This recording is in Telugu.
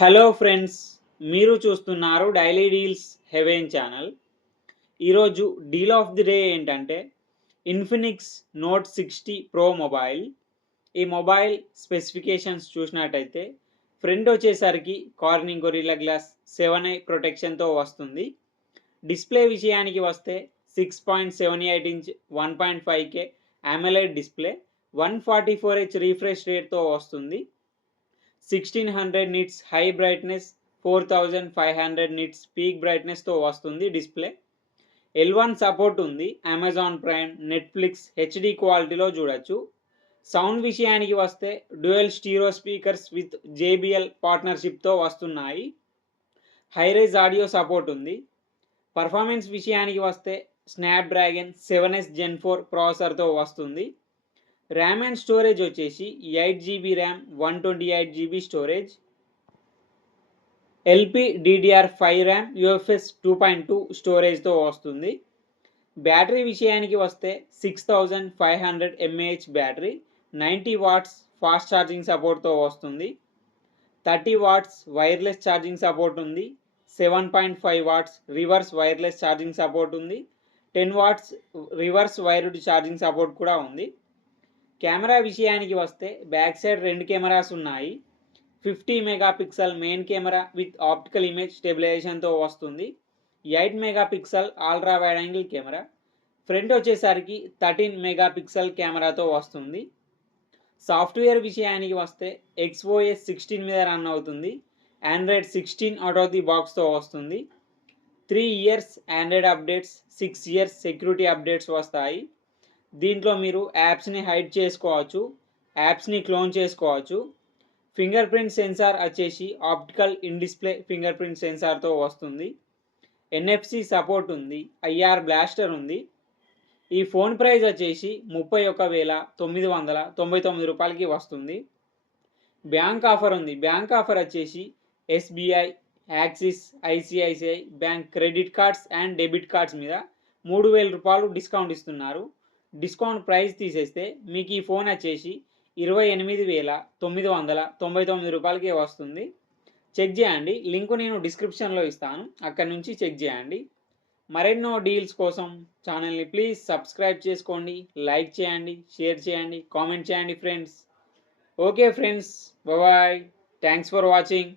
హలో ఫ్రెండ్స్, మీరు చూస్తున్నారు డైలీ డీల్స్ హెవెన్ ఛానల్. ఈరోజు డీల్ ఆఫ్ ది డే ఏంటంటే ఇన్ఫినిక్స్ నోట్ 60 ప్రో మొబైల్. ఈ మొబైల్ స్పెసిఫికేషన్స్ చూసినట్టయితే ఫ్రంట్ వచ్చేసరికి కార్నింగ్ గొరిల్లా గ్లాస్ 7i ప్రొటెక్షన్తో వస్తుంది. డిస్ప్లే విషయానికి వస్తే 6.78 inch 1.5K AMOLED display 144Hz refresh రేట్తో వస్తుంది. 1600 nits high brightness 4500 nits peak బ్రైట్నెస్తో వస్తుంది. డిస్ప్లే L1 సపోర్ట్ ఉంది. అమెజాన్ ప్రైమ్, నెట్ఫ్లిక్స్ హెచ్డి క్వాలిటీలో చూడొచ్చు. సౌండ్ విషయానికి వస్తే dual stereo speakers with JBL పార్ట్నర్షిప్తో వస్తున్నాయి. హైరేజ్ ఆడియో సపోర్ట్ ఉంది. పర్ఫార్మెన్స్ విషయానికి వస్తే స్నాప్డ్రాగన్ 7S Gen 4 ప్రాసెసర్తో వస్తుంది. ర్యామ్ అండ్ స్టోరేజ్ వచ్చేసి 8GB RAM 128GB storage, LPDDR5 RAM UFS 2.2 స్టోరేజ్తో వస్తుంది. బ్యాటరీ విషయానికి వస్తే 6500 mAh battery, 90 watts fast charging సపోర్ట్తో వస్తుంది. 30 వాట్స్ వైర్లెస్ ఛార్జింగ్ సపోర్ట్ ఉంది. 7.5 watts reverse wireless charging support ఉంది. 10 watts reverse wired charging support కూడా ఉంది. కెమెరా విషయానికి వస్తే బ్యాక్ సైడ్ 2 కెమెరాస్ ఉన్నాయి. 50 megapixel main camera with optical image స్టెబిలైజేషన్తో వస్తుంది. 8 megapixel ultra wide angle camera. Front వచ్చేసరికి 13 మెగాపిక్సెల్ కెమెరాతో వస్తుంది. సాఫ్ట్వేర్ విషయానికి వస్తే XOS 16 మీద రన్ అవుతుంది. ఆండ్రాయిడ్ 16 అవుట్ ఆఫ్ ది బాక్స్తో వస్తుంది. 3 years Android updates, 6 years security updates వస్తాయి. దీంట్లో మీరు యాప్స్ని హైడ్ చేసుకోవచ్చు, యాప్స్ని క్లోన్ చేసుకోవచ్చు. ఫింగర్ ప్రింట్ సెన్సార్ వచ్చేసి optical in display fingerprint సెన్సార్తో వస్తుంది. NFC సపోర్ట్ ఉంది. IR బ్లాస్టర్ ఉంది. ఈ ఫోన్ ప్రైస్ వచ్చేసి 31,999 రూపాయలకి వస్తుంది. బ్యాంక్ ఆఫర్ ఉంది. బ్యాంక్ ఆఫర్ వచ్చేసి SBI, Axis, ICICI bank credit cards and debit cards మీద 3,000 రూపాయలు డిస్కౌంట్ ఇస్తున్నారు. డిస్కౌంట్ ప్రైస్ తీసేస్తే మీకు ఈ ఫోన్ వచ్చేసి 28,999 రూపాయలకే వస్తుంది. చెక్ చేయండి. లింక్ నేను డిస్క్రిప్షన్లో ఇస్తాను, అక్కడ నుంచి చెక్ చేయండి. మరెన్నో డీల్స్ కోసం ఛానల్ని ప్లీజ్ సబ్స్క్రైబ్ చేసుకోండి, లైక్ చేయండి, షేర్ చేయండి, కామెంట్ చేయండి friends. Okay friends, bye. Thanks for watching.